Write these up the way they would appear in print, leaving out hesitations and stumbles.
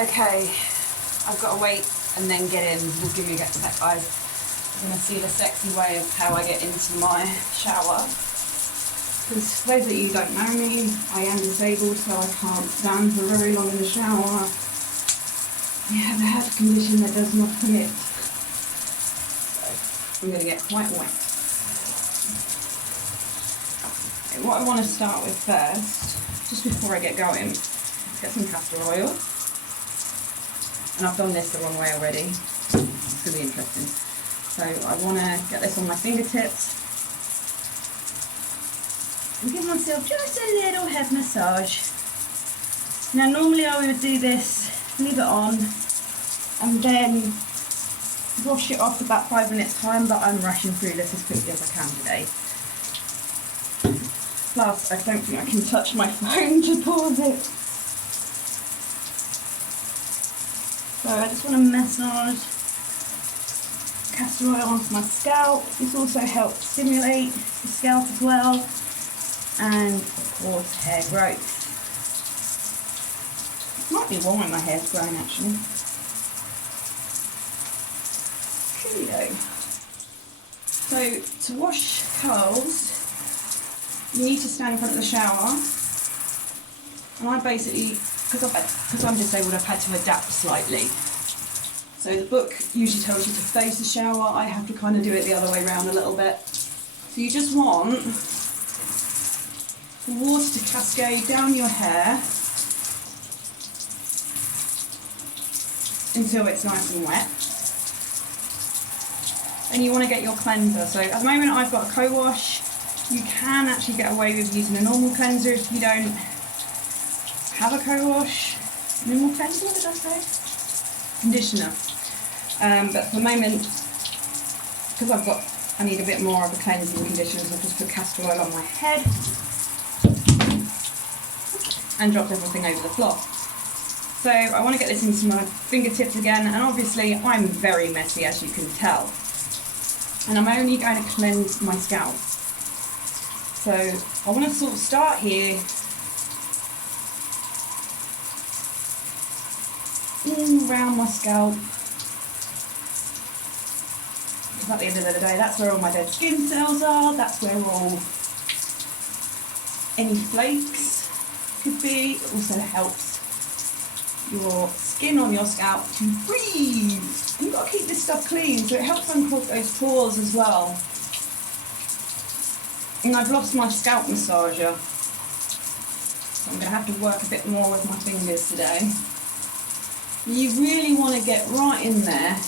Okay, I've got to wait and then get in. We'll give you a sec, guys. You're going to see the sexy way of how I get into my shower. Because for those of you who don't know me, I am disabled, so I can't stand for very long in the shower. I have a health condition that does not permit. So I'm going to get quite wet. Okay, what I want to start with first, just before I get going, is get some castor oil. And I've done this the wrong way already. It's going to be interesting. So I want to get this on my fingertips and give myself just a little head massage. Now normally I would do this, leave it on, and then wash it off about 5 minutes time, but I'm rushing through this as quickly as I can today. Plus, I don't think I can touch my phone to pause it. So I just want to massage castor oil onto my scalp. This also helps stimulate the scalp as well, and of course hair growth. It might be why my hair's growing actually. Coolio. So to wash curls, you need to stand in front of the shower, and I basically, because I'm disabled, I've had to adapt slightly. So the book usually tells you to face the shower. I have to kind of do it the other way around a little bit. So you just want the water to cascade down your hair until it's nice and wet. And you want to get your cleanser. So at the moment I've got a co-wash. You can actually get away with using a normal cleanser if you don't have a co-wash. Normal cleanser, what did I say? Conditioner. But for the moment, because I need a bit more of a cleansing conditioner, so I'll just put castor oil on my head and drop everything over the floor. So I want to get this into my fingertips again, and obviously I'm very messy, as you can tell. And I'm only going to cleanse my scalp. So I want to sort of start here, all around my scalp. Because at the end of the day, that's where all my dead skin cells are, that's where all any flakes could be. It also helps your skin on your scalp to breathe. And you've got to keep this stuff clean, so it helps unclog those pores as well. And I've lost my scalp massager, so I'm going to have to work a bit more with my fingers today. You really want to get right in there.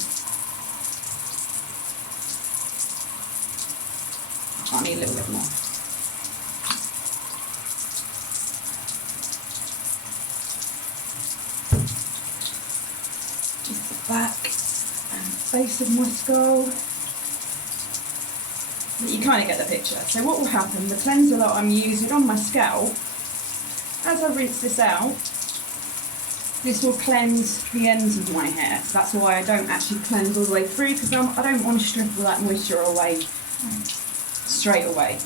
I need a little bit more. Just the back and base of my skull. But you kind of get the picture. So what will happen, the cleanser that I'm using on my scalp, as I rinse this out, this will cleanse the ends of my hair. So that's why I don't actually cleanse all the way through, because I don't want to strip all that moisture away straight away.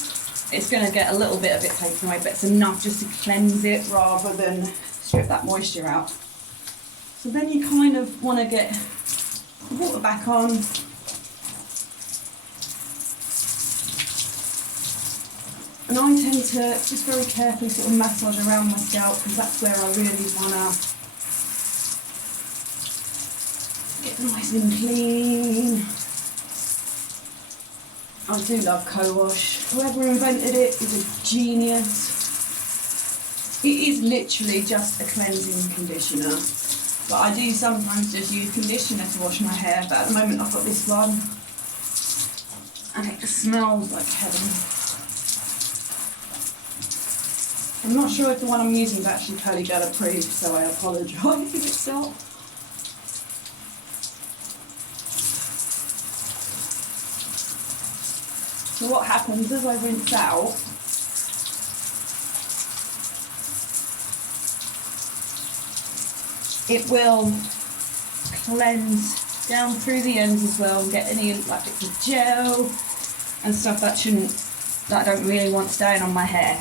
It's going to get a little bit of it taken away, but it's enough just to cleanse it rather than strip that moisture out. So then you kind of want to get the water back on. And I tend to just very carefully sort of massage around my scalp, because that's where I really want to get nice and clean. I do love co-wash. Whoever invented it is a genius. It is literally just a cleansing conditioner. But I do sometimes just use conditioner to wash my hair, but at the moment I've got this one and it just smells like heaven. I'm not sure if the one I'm using is actually Pearly Gel approved, so I apologise if it's not. So what happens as I rinse out, it will cleanse down through the ends as well and get any like bits of gel and stuff that I don't really want staying on my hair.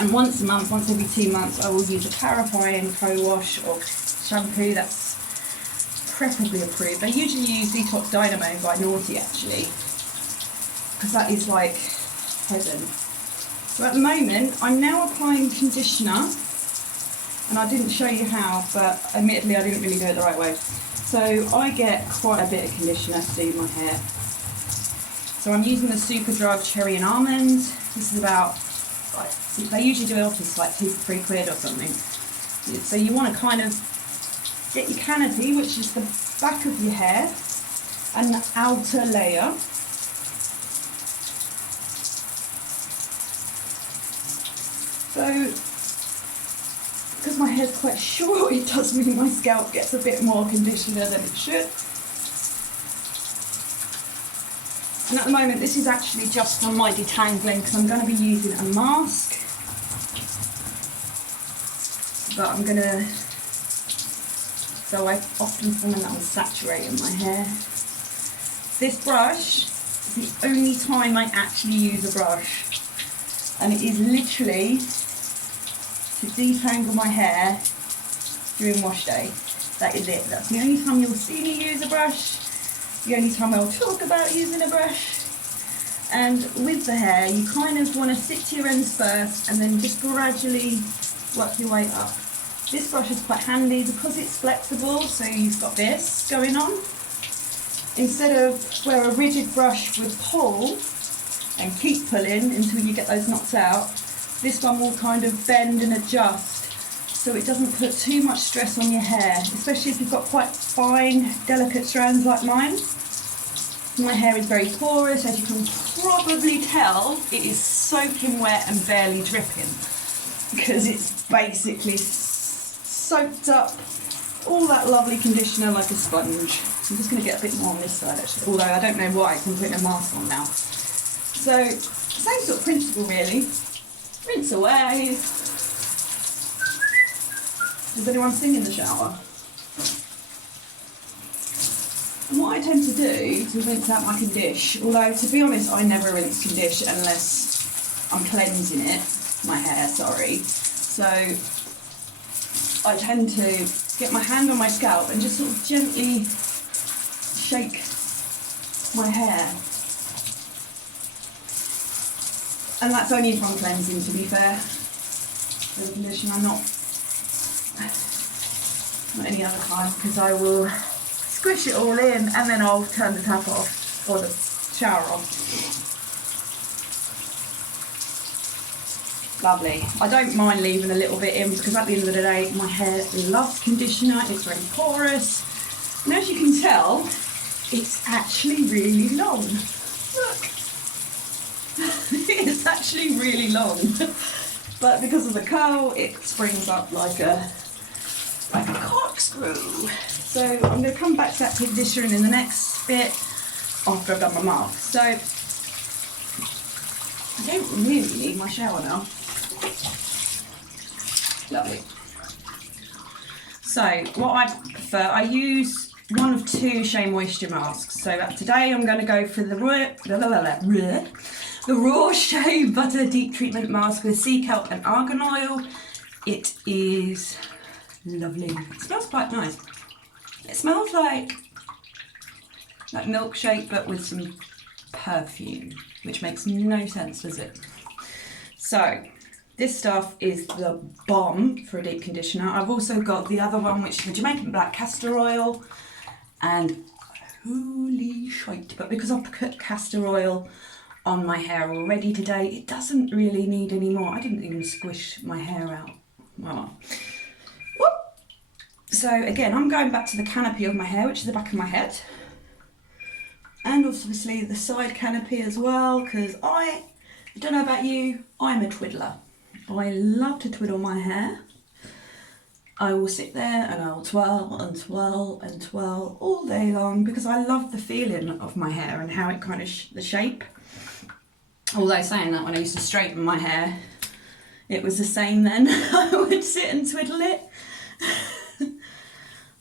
And once a month, once every 2 months, I will use a clarifying co-wash or shampoo that's preferably approved. I usually use Detox Dynamo by Naughty actually, because that is like heaven. So at the moment, I'm now applying conditioner, and I didn't show you how, but admittedly I didn't really do it the right way. So I get quite a bit of conditioner to do my hair. So I'm using the Superdrug Cherry and Almond. This is about, like, they usually do it off as like 2 for £3 or something. So you want to kind of get your canopy, which is the back of your hair, and the outer layer. So, because my hair's quite short, it does mean my scalp gets a bit more conditioner than it should. And at the moment, this is actually just for my detangling, because I'm going to be using a mask. But I'm going to, so I often find that I'm saturating my hair. This brush is the only time I actually use a brush. And it is literally to detangle my hair during wash day. That is it. That's the only time you'll see me use a brush. The only time I'll talk about using a brush. And with the hair, you kind of want to sit to your ends first and then just gradually work your way up. This brush is quite handy because it's flexible, so you've got this going on. Instead of where a rigid brush would pull and keep pulling until you get those knots out, this one will kind of bend and adjust so it doesn't put too much stress on your hair, especially if you've got quite fine, delicate strands like mine. My hair is very porous, as you can probably tell. It is soaking wet and barely dripping because it's basically soaked up all that lovely conditioner like a sponge. I'm just going to get a bit more on this side actually, although I don't know why, because I'm putting a mask on now. So, same sort of principle really. Rinse away. Does anyone sing in the shower? And what I tend to do to rinse out my condish, although to be honest I never rinse condish unless I'm cleansing it, my hair, sorry. So I tend to get my hand on my scalp and just sort of gently shake my hair. And that's only if I'm cleansing, to be fair. The conditioner, not any other time, because I will squish it all in and then I'll turn the tap off or the shower off. Lovely. I don't mind leaving a little bit in because at the end of the day my hair loves conditioner, it's very porous, and as you can tell it's actually really long. Look. It's actually really long, but because of the curl it springs up like a corkscrew. So I'm going to come back to that conditioner in the next bit after I've done my mark. So I don't really need my shower now. Lovely. So what I prefer, I use one of 2 Shea Moisture masks. So today I'm going to go for the Raw Shea Butter Deep Treatment Mask with sea kelp and argan oil. It is lovely. It smells quite nice. It smells like milkshake but with some perfume, which makes no sense, does it? So this stuff is the bomb for a deep conditioner. I've also got the other one, which is the Jamaican Black Castor Oil, and holy shite, but because I've put castor oil on my hair already today, it doesn't really need any more. I didn't even squish my hair out. Well, whoop. So again, I'm going back to the canopy of my hair, which is the back of my head, and obviously the side canopy as well, because I don't know about you, I'm a twiddler. I love to twiddle my hair. I will sit there and I'll twirl and twirl and twirl all day long because I love the feeling of my hair and how it kind of the shape. Although saying that, when I used to straighten my hair, it was the same then. I would sit and twiddle it.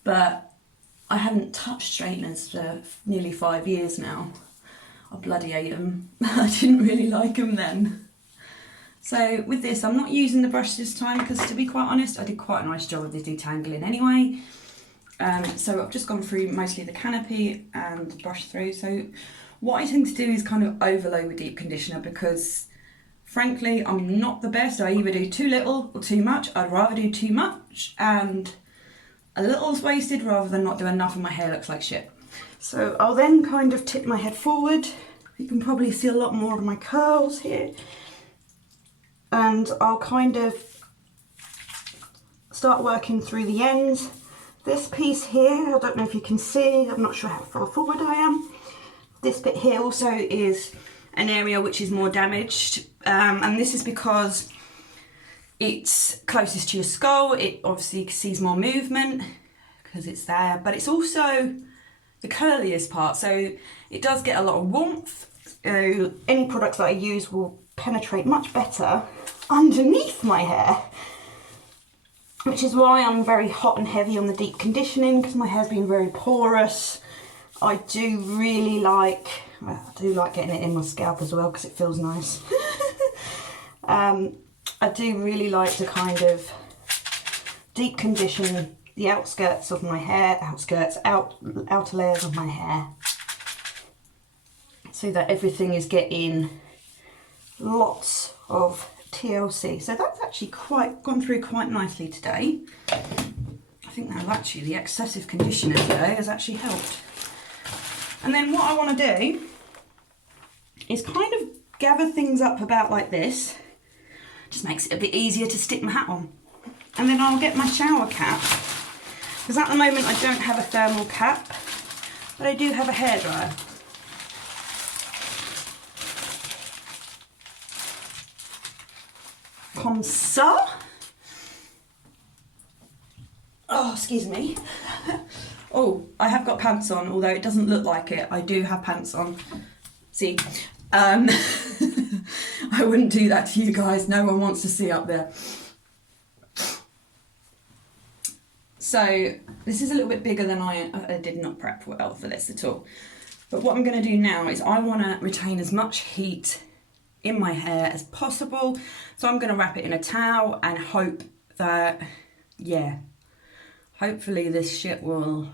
But I haven't touched straighteners for nearly 5 years now. I bloody hate them. I didn't really like them then. So with this, I'm not using the brush this time because, to be quite honest, I did quite a nice job of the detangling anyway. So I've just gone through mostly the canopy and brushed through. So what I tend to do is kind of overload with deep conditioner because, frankly, I'm not the best. I either do too little or too much. I'd rather do too much, and a little's wasted rather than not do enough and my hair looks like shit. So I'll then kind of tip my head forward. You can probably see a lot more of my curls here. And I'll kind of start working through the ends. This piece here, I don't know if you can see, I'm not sure how far forward I am. This bit here also is an area which is more damaged, and this is because it's closest to your skull. It obviously sees more movement because it's there, but it's also the curliest part, so it does get a lot of warmth. Any products that I use will penetrate much better underneath my hair, which is why I'm very hot and heavy on the deep conditioning, because my hair's been very porous. I do really like, well, I do like getting it in my scalp as well because it feels nice. I do really like to kind of deep condition the outskirts of my hair, outer layers of my hair, so that everything is getting lots of TLC. So that's actually gone through quite nicely today. I think that actually the excessive conditioner today has actually helped. And then what I want to do is kind of gather things up about like this. Just makes it a bit easier to stick my hat on. And then I'll get my shower cap, because at the moment I don't have a thermal cap, but I do have a hairdryer. Comme ça. Oh, excuse me. Oh, I have got pants on, although it doesn't look like it. I do have pants on. See, I wouldn't do that to you guys. No one wants to see up there. So this is a little bit bigger than I did not prep well for this at all. But what I'm going to do now is I want to retain as much heat in my hair as possible. So I'm going to wrap it in a towel and hope that, yeah, hopefully this shit will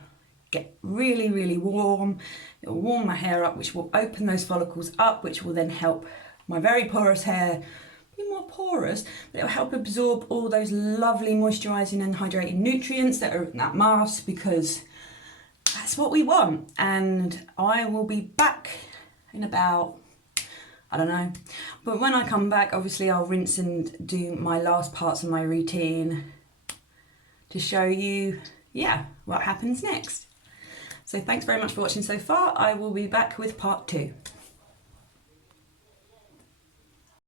get really, really warm. It will warm my hair up, which will open those follicles up, which will then help my very porous hair be more porous, but it'll help absorb all those lovely moisturising and hydrating nutrients that are in that mask, because that's what we want. And I will be back in about, I don't know, but when I come back, obviously I'll rinse and do my last parts of my routine to show you, yeah, what happens next. So thanks very much for watching so far. I will be back with part 2.